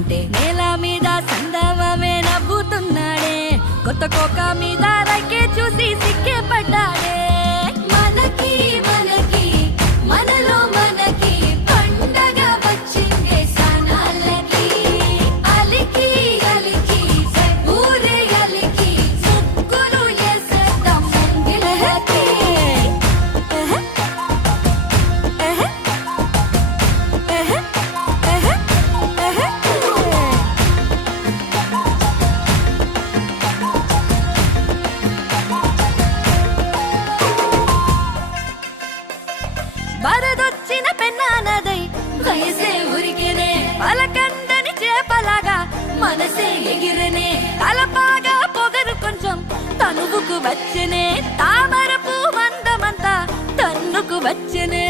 అంటే నేల మీద సందవమే నవ్వుతున్నాడే కొత్త కోక మీద రకే చూసి సిక్కే పడ్డాడే మనకి మనకి మనలో మనకి పండగ వచ్చిందే సనాలకి అలికి అలికి ఊరే అలికి ముగ్గులు వేసేద్దాం ముంగిలకి వరదొచ్చిన పెన్నానదై వయసే ఉరికెనే పలకందని చేపలాగా మనసే ఎగిరనే తలపాగా పొగరు కొంచెం తనువుకు వచ్చనే తామర పువ్వందమంతా తన్నుకు వచ్చనే